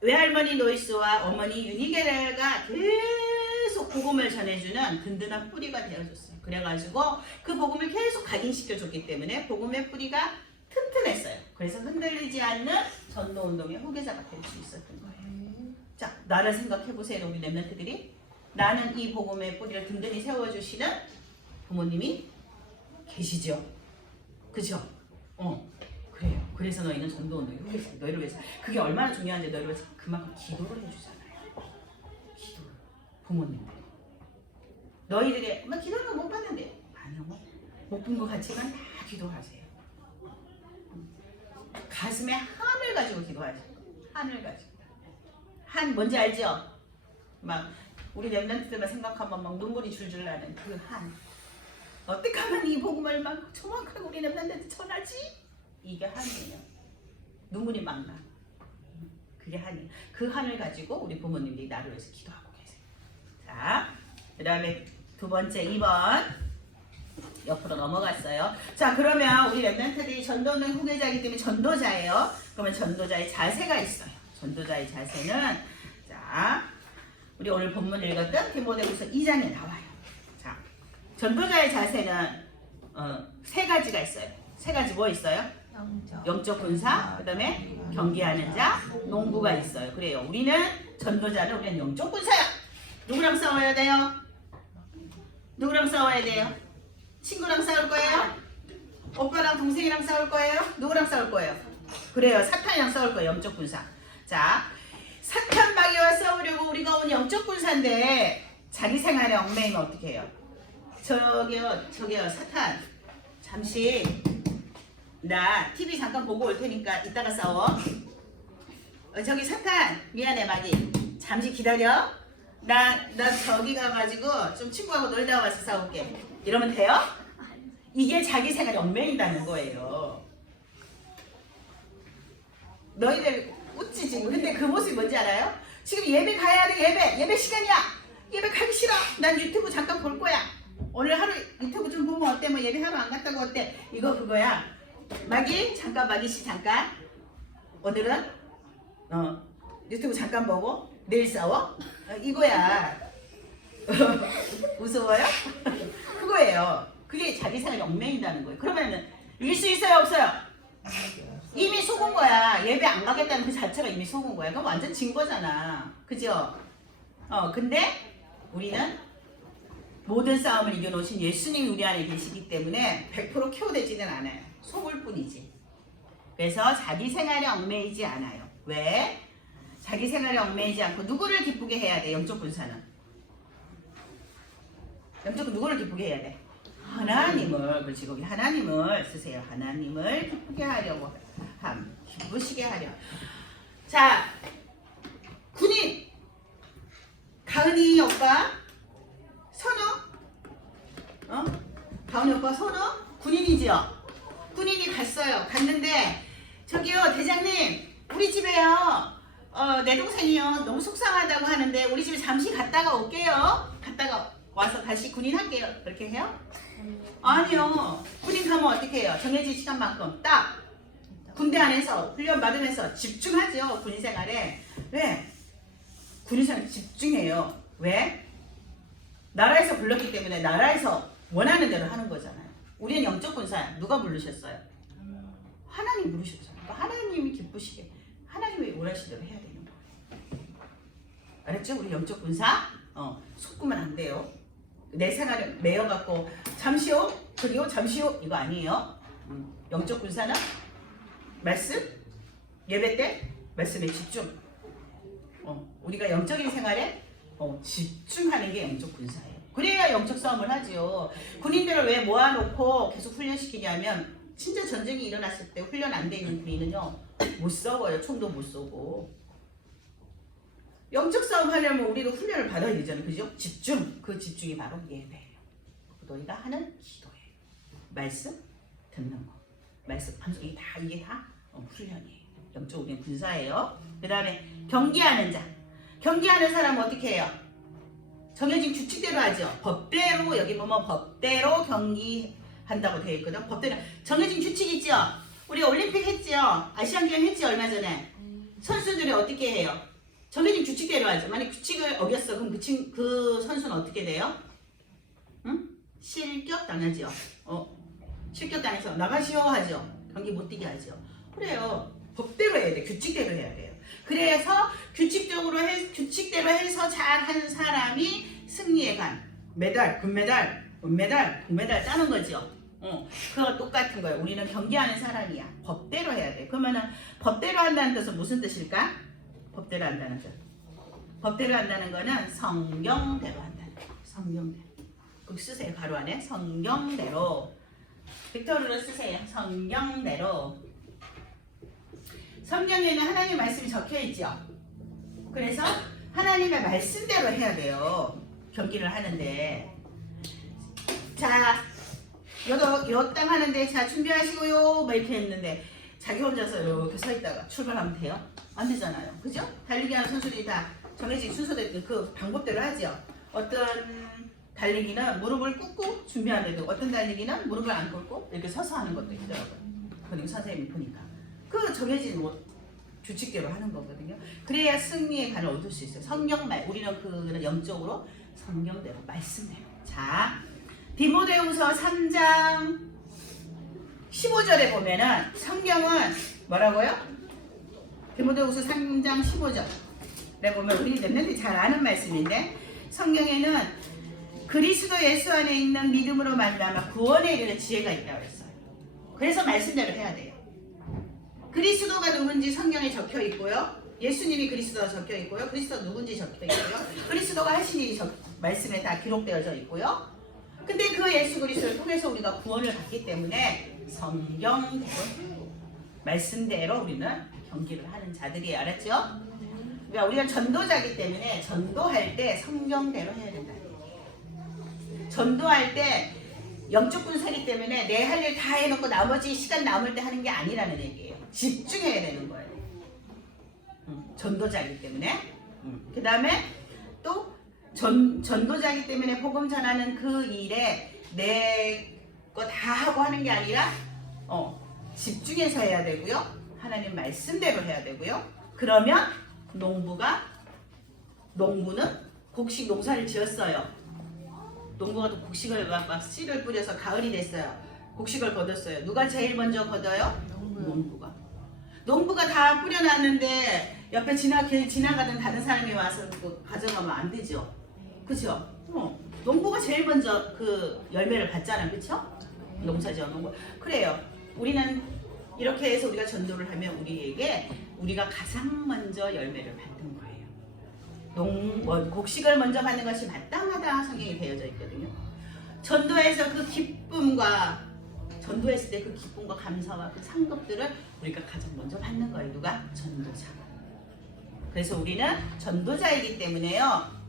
외할머니 노이스와 어머니 유니게가 계속 복음을 전해주는 든든한 뿌리가 되어줬어요. 그래가지고 그 복음을 계속 각인시켜줬기 때문에 복음의 뿌리가 튼튼했어요. 그래서 흔들리지 않는 전도운동의 후계자가 될 수 있었던 거예요. 자, 나를 생각해보세요. 우리 렘넌트들이. 나는 이 복음의 뿌리를 든든히 세워주시는 부모님이 계시죠. 그죠? 그래요. 그래서 너희는 전도운동의 후계자. 너희를 위해서. 그게 얼마나 중요한지 너희를 위해서 그만큼 기도를 해주잖아요. 기도. 부모님들. 너희들의 기도는 못 받는데 아니요. 못 본 것 같지만 다 기도하세요. 가슴에 한을 가지고 기도하세요. 한을 가지고. 한 뭔지 알죠? 막 우리 랩런트들만 생각하면 막 눈물이 줄줄 나는 그 한. 어떻게 하면 이 복음을 막 정확하게 우리 랩런트한테 전하지? 이게 한이에요. 눈물이 막 나. 그게 한이에요. 그 한을 가지고 우리 부모님들이 나를 위해서 기도하고 계세요. 자, 그 다음에 두 번째 2번 옆으로 넘어갔어요. 자, 그러면 우리 랩런트들이 전도는 후계자이기 때문에 전도자예요. 그러면 전도자의 자세가 있어요. 전도자의 자세는 자, 우리 오늘 본문 읽었던 디모데후서 2장에 나와요. 자, 전도자의 자세는 세 가지가 있어요. 세 가지 뭐 있어요? 영적 군사, 그 다음에 경계하는 자, 농부가 있어요. 그래요. 우리는 전도자는 우리는 영적 군사야. 누구랑 싸워야 돼요? 누구랑 싸워야 돼요? 친구랑 싸울 거예요? 오빠랑 동생이랑 싸울 거예요? 누구랑 싸울 거예요? 그래요. 사탄이랑 싸울 거예요. 영적 군사. 자, 사탄 마귀와 싸우려고 우리가 온 영적 군사인데 자기 생활에 얽매이면 어떻게 해요? 저기요 사탄 잠시 나 TV 잠깐 보고 올 테니까 이따가 싸워. 저기 사탄 미안해 마귀 잠시 기다려. 나 저기 가가지고 좀 친구하고 놀다 와서 싸울게. 이러면 돼요? 이게 자기 생활에 얽매인다는 거예요. 너희들 웃지 지금. 근데 그 모습이 뭔지 알아요? 지금 예배 가야 돼. 예배 시간이야. 예배 가기 싫어. 난 유튜브 잠깐 볼 거야. 오늘 하루 유튜브 좀 보면 어때? 뭐 예배 하루 안 갔다고 어때? 이거 그거야. 마귀 잠깐 마귀씨 잠깐. 오늘은 유튜브 잠깐 보고 내일 싸워. 이거야. 무서워요? 그거예요. 그게 자기 생활에 얽매인다는 거예요. 그러면은 이길 수 있어요 없어요? 이미 속은 거야. 예배 안 가겠다는 그 자체가 이미 속은 거야. 그럼 완전 진 거잖아. 그죠? 근데 우리는 모든 싸움을 이겨놓으신 예수님이 우리 안에 계시기 때문에 100% 켜되지는 않아요. 속을 뿐이지. 그래서 자기 생활에 얽매이지 않아요. 왜? 자기 생활에 얽매이지 않고 누구를 기쁘게 해야 돼? 영적 군사는. 영적 누구를 기쁘게 해야 돼? 하나님을. 그렇지. 거기 하나님을 쓰세요. 하나님을 기쁘게 하려고 기쁘시게 하려. 자, 군인 가은이 오빠 선우 가은이 오빠 선우 군인이지요. 군인이 갔는데 저기요 대장님 우리 집에요 내 동생이요 너무 속상하다고 하는데 우리 집에 잠시 갔다가 올게요. 갔다가 와서 다시 군인 할게요. 그렇게 해요? 아니요. 군인 가면 어떻게 해요? 정해진 시간만큼 딱 군대 안에서 훈련 받으면서 집중하죠. 군인 생활에. 왜? 군인 생활에 집중해요. 왜? 나라에서 불렀기 때문에 나라에서 원하는 대로 하는 거잖아요. 우리는 영적 군사야. 누가 부르셨어요? 하나님 부르셨잖아요. 그러니까 하나님이 기쁘시게 하나님이 원하시는 대로 해야 되는 거예요. 알았죠? 우리 영적 군사 속으면 안 돼요. 내 생활에 매여갖고 잠시요 그리고 잠시요 이거 아니에요. 영적 군사는 말씀 예배 때 말씀에 집중. 우리가 영적인 생활에 집중하는 게 영적 군사예요. 그래야 영적 싸움을 하지요. 군인들을 왜 모아놓고 계속 훈련시키냐면 진짜 전쟁이 일어났을 때 훈련 안 돼 있는 군인은요 못 싸워요. 총도 못 쏘고. 영적 싸움 하려면 우리도 훈련을 받아야 되잖아요. 그죠? 집중. 그 집중이 바로 예배예요. 너희가 하는 기도예요. 말씀 듣는 거. 말씀 방송 이게 다 훈련이에요. 영적 우리는 군사예요. 그 다음에 경계하는 자. 경계하는 사람은 어떻게 해요? 정해진 규칙대로 하죠. 법대로 여기 보면 법대로 경기한다고 되어 있거든. 법대로 정해진 규칙 있죠. 우리 올림픽 했죠. 아시안게임 했죠. 얼마 전에 선수들이 어떻게 해요? 정해진 규칙대로 하죠. 만약 규칙을 어겼어. 그럼 그 선수는 어떻게 돼요? 응? 실격당하죠. 실격당해서 나가시오 하죠. 경기 못 뛰게 하죠. 그래요. 법대로 해야 돼. 규칙대로 해야 돼요. 그래서 규칙대로 해서 잘하는 사람이 승리에 간 메달, 금메달, 은메달, 동메달 따는 거죠. 그거 똑같은 거예요. 우리는 경기하는 사람이야. 법대로 해야 돼. 그러면은 법대로 한다는 뜻은 무슨 뜻일까? 법대로 한다는 뜻. 법대로 한다는 거는 성경대로 한다는 거예요. 성경대로. 거기 쓰세요. 가로 안에 성경대로. 빅토르로 쓰세요. 성경대로. 성경에는 하나님 말씀이 적혀 있죠. 그래서 하나님의 말씀대로 해야 돼요. 경기를 하는데. 자, 요 땅 하는데 자 준비하시고요. 막 이렇게 했는데 자기 혼자서 이렇게 서 있다가 출발하면 돼요? 안 되잖아요. 그죠? 달리기 하는 선수들이 다 정해진 순서대로 그 방법대로 하죠. 어떤 달리기는 무릎을 꿇고 준비하는데도 어떤 달리기는 무릎을 안 꿇고 이렇게 서서 하는 것도 있더라고요. 그리고 선생님이 보니까 그 정해진 규칙대로 하는 거거든요. 그래야 승리의 간을 얻을 수 있어요. 성경말 우리는 그는 영적으로 성경대로 말씀대로. 자, 디모데후서 3장 15절에 보면은 성경은 뭐라고요? 디모데후서 3장 15절에 보면 우리 몇몇이 잘 아는 말씀인데 성경에는 그리스도 예수 안에 있는 믿음으로 말미암아 구원에 이르는 지혜가 있다고 했어요. 그래서 말씀대로 해야 돼요. 그리스도가 누군지 성경에 적혀 있고요. 예수님이 그리스도가 적혀 있고요. 그리스도가 누군지 적혀 있고요. 그리스도가 하신 일이 말씀에 다 기록되어져 있고요. 근데 그 예수 그리스도를 통해서 우리가 구원을 받기 때문에 성경대로 말씀대로 우리는 경기를 하는 자들이에요. 알았죠? 그러니까 우리가 전도자이기 때문에 전도할 때 성경대로 해야 된다. 전도할 때 영적 군사이기 때문에 내 할 일 다 해놓고 나머지 시간 남을 때 하는 게 아니라는 얘기예요. 집중해야 되는 거예요. 전도자이기 때문에. 그 다음에 또 전도자이기 때문에 복음 전하는 그 일에 내 거 다 하고 하는 게 아니라 집중해서 해야 되고요. 하나님 말씀대로 해야 되고요. 그러면 농부는 곡식 농사를 지었어요. 농부가 또 곡식을 막 씨를 뿌려서 가을이 됐어요. 곡식을 거뒀어요. 누가 제일 먼저 거둬요? 농부가 다 뿌려놨는데 옆에 지나가던 다른 사람이 와서 또 가져가면 안 되죠. 그죠? 농부가 제일 먼저 그 열매를 받잖아. 그쵸? 농사지어 농부. 그래요. 우리는 이렇게 해서 우리가 전도를 하면 우리가 가장 먼저 열매를 받는 거예요. 곡식을 먼저 받는 것이 마땅하다 성경이 되어져 있거든요. 전도에서 그 기쁨과 전도했을 때 그 기쁨과 감사와 그 상급들을 우리가 가장 먼저 받는 거예요. 누가? 전도자. 그래서 우리는 전도자이기 때문에요.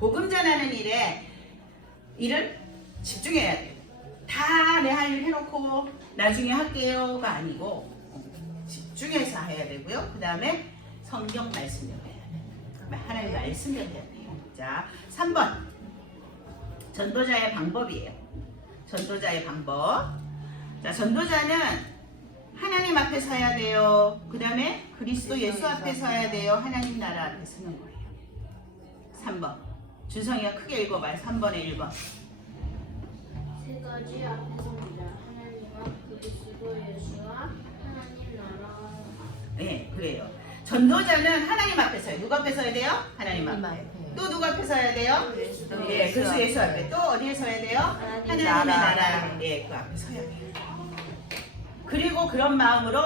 복음 전하는 일을 집중해야 돼요. 다 내 할 일 해놓고 나중에 할게요가 아니고 집중해서 해야 되고요. 그 다음에 성경 말씀대로 해야 돼요. 하나님 말씀대로 해야 돼요. 자, 3번 전도자의 방법이에요. 전도자의 방법. 자, 전도자는 하나님 앞에 서야 돼요. 그 다음에 그리스도 예수 앞에 서야 돼요. 하나님 나라 앞에 서는 거예요. 3번. 준성이가 크게 읽어봐요. 3번에 1번. 세 가지 앞에 섭니다. 하나님과 그리스도 예수와 하나님 나라와. 네, 그래요. 전도자는 하나님 앞에 서요. 누구 앞에 서야 돼요? 하나님 앞에. 또 누구 앞에 서야 돼요? 네, 그리스도 예수 앞에. 또 어디에 서야 돼요? 하나님의 나라. 네, 그 앞에 서야 돼요. 그리고 그런 마음으로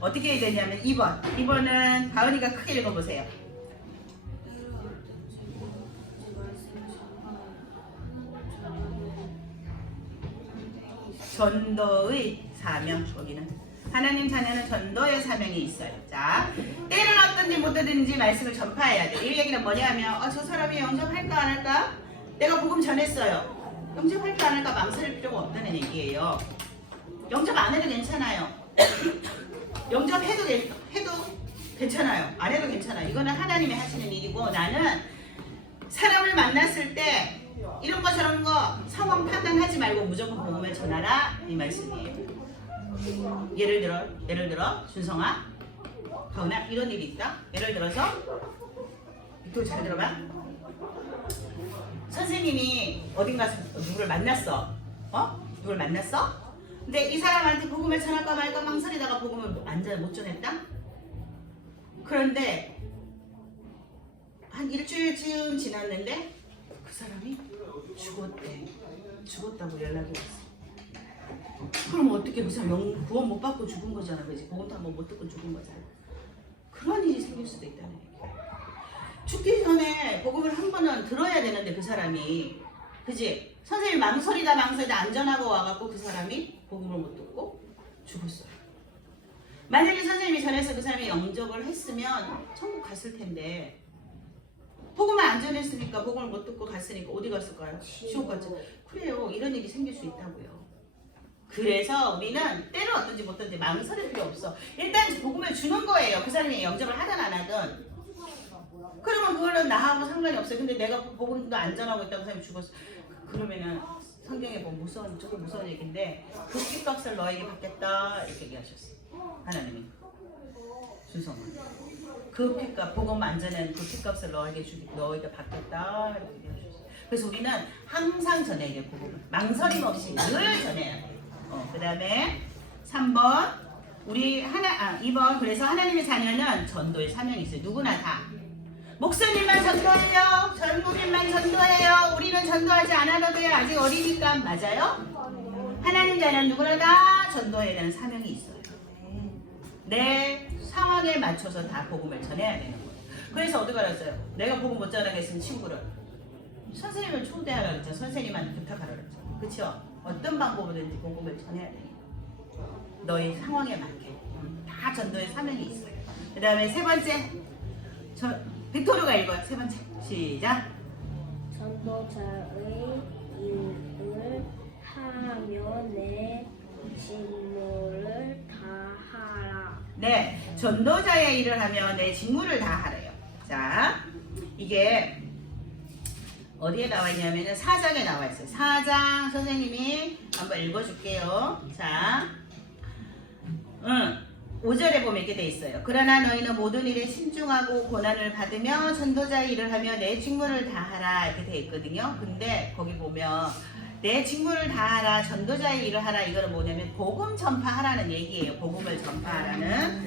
어떻게 해야 되냐면 2번. 2번은 가은이가 크게 읽어보세요. 전도의 사명. 거기는 하나님 자녀는 전도의 사명이 있어요. 자, 때는 어떤지 못 되든지 말씀을 전파해야 돼. 이 얘기는 뭐냐면 저 사람이 영접할까 안 할까? 내가 복음 전했어요. 영접할까 안 할까 망설일 필요가 없다는 얘기예요. 영접 안 해도 괜찮아요. 영접해도 괜찮아요. 안 해도 괜찮아요. 이거는 하나님이 하시는 일이고 나는 사람을 만났을 때 이런 거 저런 거 상황 판단하지 말고 무조건 복음을 전하라 이 말씀이에요. 예를 들어 준성아, 가은아 이런 일이 있다. 예를 들어서 또 잘 들어봐. 선생님이 어딘가서 누구를 만났어. 누구를 만났어? 근데 이 사람한테 복음을 전할까 말까 망설이다가 복음을 완전히 못 전했다? 그런데 한 일주일쯤 지났는데 그 사람이 죽었다고 연락이 왔어. 그럼 어떻게 그 사람 구원 못 받고 죽은 거잖아. 그지? 복음도 한번 못 듣고 죽은 거잖아. 그런 일이 생길 수도 있다는 얘기야. 죽기 전에 복음을 한 번은 들어야 되는데 그 사람이 그지? 선생님이 망설이다 안전하고 와갖고 그 사람이 복음을 못 듣고 죽었어요. 만약에 선생님이 전해서 그 사람이 영접을 했으면 천국 갔을 텐데 복음을 안 전했으니까 복음을 못 듣고 갔으니까 어디 갔을까요? 지옥 갔죠. 그래요. 이런 일이 생길 수 있다고요. 그래서 우리는 때는 어떤지 못하든지 망설일 필요 없어. 일단 복음을 주는 거예요. 그 사람이 영접을 하든 안 하든. 그러면 그거는 나하고 상관이 없어요. 근데 내가 복음도 안 전하고 있다고 사람이 죽었어. 그러면은 성경에 보면 무서운, 조금 무서운 얘기인데 그 핏값을 너에게 받겠다 이렇게 얘기하셨어. 하나님이. 준성은. 그 핏값, 복음 안 전한 그 핏값을 너에게 받겠다 이렇게 얘기하셨어. 그래서 우리는 항상 전해야 돼, 복음을. 망설임 없이 늘 전해야 돼. 그 다음에 3번. 2번. 그래서 하나님의 자녀는 전도의 사명이 있어요. 누구나 다. 목사님만 전도해요. 전도님만 전도해요. 우리는 전도하지 않아도 돼요. 아직 어리니까. 맞아요? 하나님 자녀는 누구나 다 전도해야 되는 사명이 있어요. 내 상황에 맞춰서 다 복음을 전해야 되는 거예요. 그래서 어떻게 알았어요? 내가 복음 못 전하겠으면 친구를 선생님을 초대하라 그랬죠. 선생님한테 부탁하라 그랬죠. 그렇죠? 어떤 방법으로든지 복음을 전해야 돼요. 너희 상황에 맞게. 다 전도의 사명이 있어요. 그 다음에 세 번째. 빅토르가 읽어요. 세 번째. 시작. 전도자의 일을 하며 내 직무를 다하라. 네. 전도자의 일을 하며 내 직무를 다하래요. 자, 이게 어디에 나와 있냐면은 4장에 나와 있어요. 4장 선생님이 한번 읽어줄게요. 자, 5절에 보면 이렇게 돼 있어요. 그러나 너희는 모든 일에 신중하고 고난을 받으며 전도자의 일을 하며 내 직무를 다하라 이렇게 돼 있거든요. 근데 거기 보면 내 직무를 다하라, 전도자의 일을 하라, 이거는 뭐냐면 복음 전파하라는 얘기예요. 복음을 전파하라는.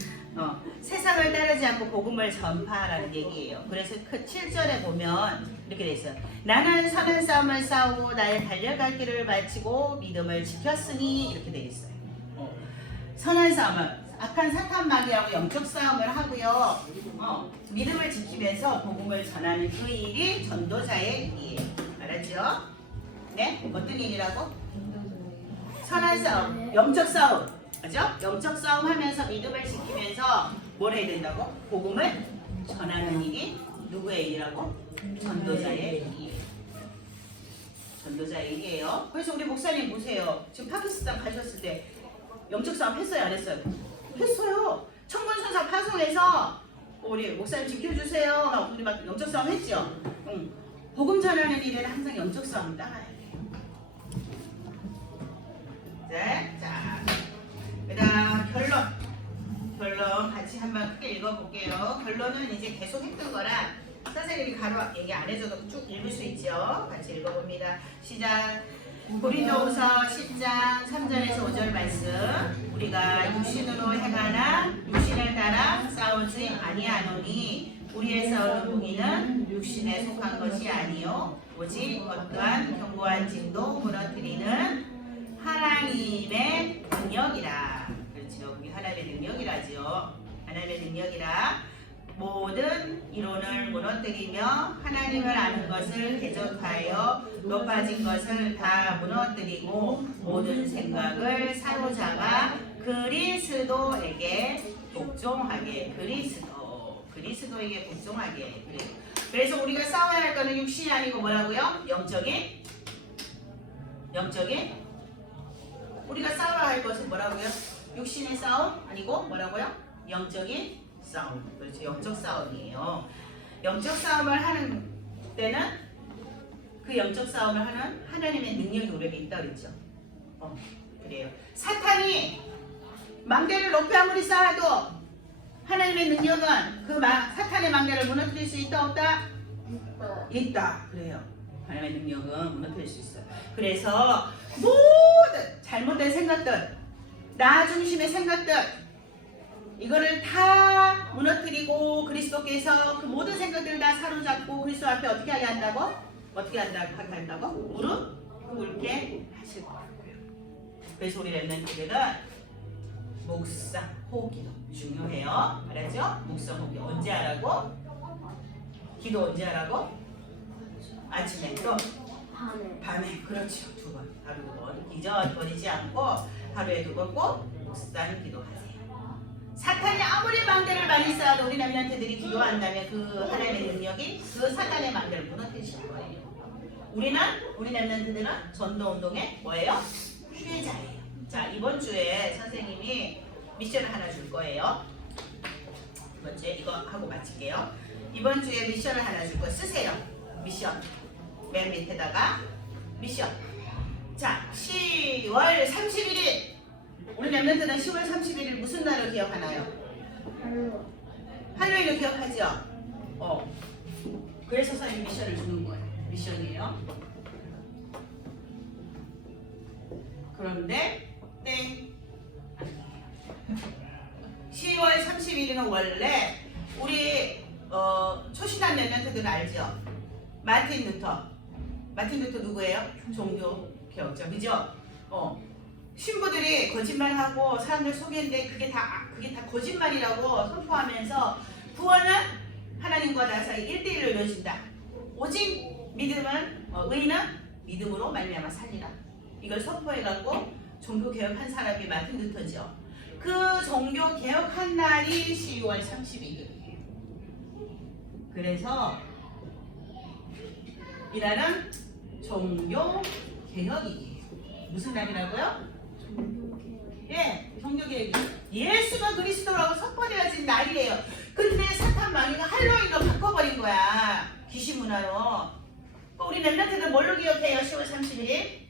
세상을 따르지 않고 복음을 전파하라는 얘기예요. 그래서 그 7절에 보면 이렇게 돼 있어요. 나는 선한 싸움을 싸우고 나의 달려갈 길을 마치고 믿음을 지켰으니 이렇게 돼 있어요. 선한 싸움을, 악한 사탄 마귀하고 영적 싸움을 하고요. 믿음을 지키면서 복음을 전하는 그 일이 전도자의 일이에요. 알았죠? 네? 어떤 일이라고? 선한 싸움, 영적 싸움. 그죠? 영적 싸움 하면서 믿음을 지키면서 뭘 해야 된다고? 복음을 전하는 일이 누구의 일이라고? 전도자의 일이에요. 전도자의 일이에요. 그래서 우리 목사님 보세요. 지금 파키스탄 가셨을 때 영적 싸움 했어요? 안 했어요? 했어요. 청군선사 파송해서 우리 목사님 지켜주세요. 우리 막 영적 싸움 했죠? 복음 전하는 일에는 항상 영적 싸움 따라야 돼요. 네, 자, 그다음 결론 같이 한번 크게 읽어볼게요. 결론은 이제 계속 했던 거라 선생님이 가로 얘기 안 해줘도 쭉 읽을 수 있죠. 같이 읽어봅니다. 시작. 고린도후서 10장 3절에서 5절 말씀. 우리가 육신으로 행하나 육신을 따라 싸우지 아니하노니 우리의 싸우는 무기는 육신에 속한 것이 아니요 오직 어떠한 견고한 짐도 무너뜨리는 하나님의 능력이라. 그렇죠. 그게 하나님의 능력이라죠. 하나님의 능력이라. 모든 이론을 무너뜨리며 하나님을 아는 것을 대적하여 높아진 것을 다 무너뜨리고 모든 생각을 사로잡아 그리스도에게 복종하게. 그리스도에게 복종하게. 그래서 우리가 싸워야 할 거는 육신이 아니고 뭐라고요? 영적인 우리가 싸워야 할 것은 뭐라고요? 육신의 싸움 아니고 뭐라고요? 영적인 싸움. 그렇죠. 영적 싸움이에요. 영적 싸움을 하는 때는 그 영적 싸움을 하는 하나님의 능력이 우리에게 있다 그랬죠. 그래요. 사탄이 망대를 높이 아무리 쌓아도 하나님의 능력은 그 사탄의 망대를 무너뜨릴 수 있다 없다? 있다. 그래요. 하나님의 능력은 무너뜨릴 수 있어요. 그래서 모든 잘못된 생각들, 나 중심의 생각들, 이거를 다 무너뜨리고 그리스도께서 그 모든 생각들을 다 사로잡고 그리스도 앞에 어떻게 하게 한다고? 어떻게 하게 한다고? 무릎 꿇게 하실 거예요. 그래서 우리 랩런트들은 묵상, 호흡기도 중요해요. 알았죠? 묵상, 호흡기 언제 하라고? 기도 언제 하라고? 아침에 또 밤에. 그렇죠. 2번. 하루 2번. 잊어버리지 않고 하루에 2번 꼭 묵상 기도하세요. 사탄이 아무리 망대를 많이 쌓아도 우리 렘넌트들이 기도한다면 그 하나님의 능력이 그 사탄의 망대를 무너뜨리실 거예요. 우리 렘넌트들은 전도운동의 뭐예요? 후계자예요. 자, 이번 주에 선생님이 미션을 하나 줄 거예요. 이번 주에 이거 하고 마칠게요. 이번 주에 미션을 하나 줄 거 쓰세요. 미션. 맨 밑에다가 미션. 자, 10월 31일. 우리 렘넌트는 10월 31일 무슨 날을 기억하나요? 할로윈을 기억하죠? 그래서 선생님이 미션을 주는 거예요. 미션이에요. 그런데 땡. 10월 31일은 원래 우리 초신한 렘넌트들은 알죠? 마틴 루터 누구예요? 종교 개혁자, 그죠? 신부들이 거짓말하고 사람들 속였는데 그게 다 거짓말이라고 선포하면서 구원은 하나님과 나 사이 1대1로 이루어진다. 오직 믿음은 의인은 믿음으로 말미암아 살리라. 이걸 선포해갖고 종교 개혁한 사람이 마틴 루터죠. 그 종교 개혁한 날이 10월 31일이에요. 그래서 이 날은 종교 개혁이에요. 무슨 날이라고요? 예, 종교개혁이 예수가 그리스도라고 선포되어진 날이에요. 근데 사탄 마귀가 할로윈으로 바꿔버린 거야. 귀신 문화로. 우리 렘넌트들 뭘로 기억해요? 10월 31일?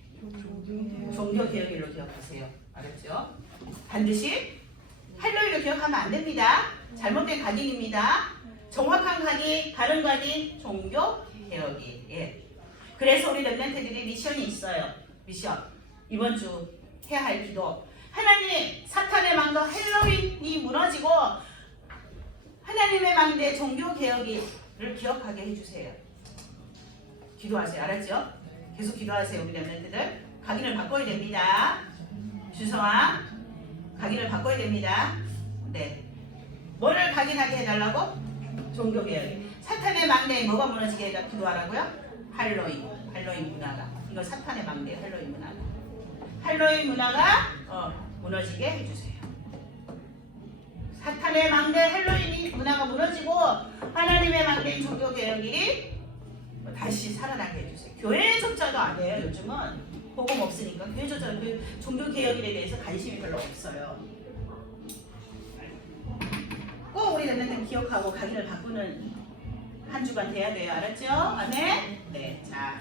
종교개혁일로 기억하세요. 알았죠? 반드시 할로윈으로 기억하면 안 됩니다. 잘못된 각인입니다. 정확한 각인, 바른 각인, 종교개혁일. 예. 그래서 우리 렘넌트들이 미션이 있어요. 미션. 이번 주 해야 할 기도. 하나님, 사탄의 망대 할로윈이 무너지고 하나님의 망대 종교개혁을 기억하게 해주세요. 기도하세요. 알았죠? 계속 기도하세요. 우리 렘넌트들. 각인을 바꿔야 됩니다. 주성아, 각인을 바꿔야 됩니다. 네. 뭐를 각인하게 해달라고? 종교개혁. 사탄의 망대에 뭐가 무너지게 해달라고 기도하라고요? 할로윈 문화가. 이거 사탄의 망대예요. 할로윈 문화가. 할로윈 문화가 무너지게 해주세요. 사탄의 망대 할로윈 문화가 무너지고 하나님의 망대인 종교개혁일이 다시 살아나게 해주세요. 교회 접자도 안 해요. 요즘은 복음 없으니까 교회 접자, 종교개혁일에 대해서 관심이 별로 없어요. 꼭 우리 렘넌트는 기억하고 각인을 바꾸는 한 주간 돼야 돼요. 알았죠? 아멘? 네. 자,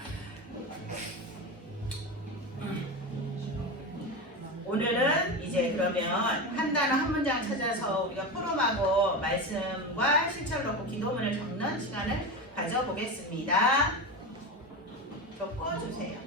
오늘은 이제 그러면 한 단어 한 문장 찾아서 우리가 포럼하고 말씀과 실천을 놓고 기도문을 적는 시간을 가져보겠습니다. 적어주세요.